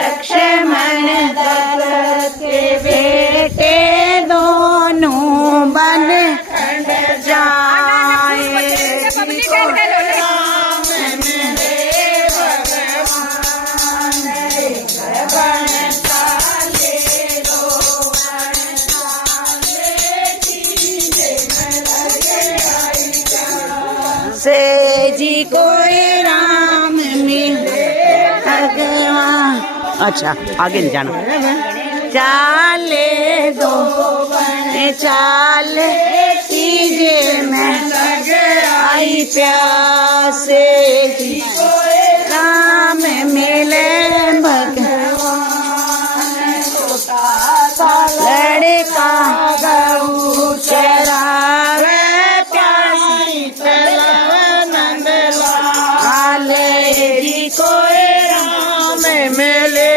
लक्ष्मण दशरथ के बेटे दोनों बन खंड जाए। से जी कोई राम मिले भगवान। अच्छा आगे नहीं जाना। चाले दो चाले कीजे मैं आई प्यासे जी राम मिले भगवान। लड़का गऊ चरावे कोई राम मिले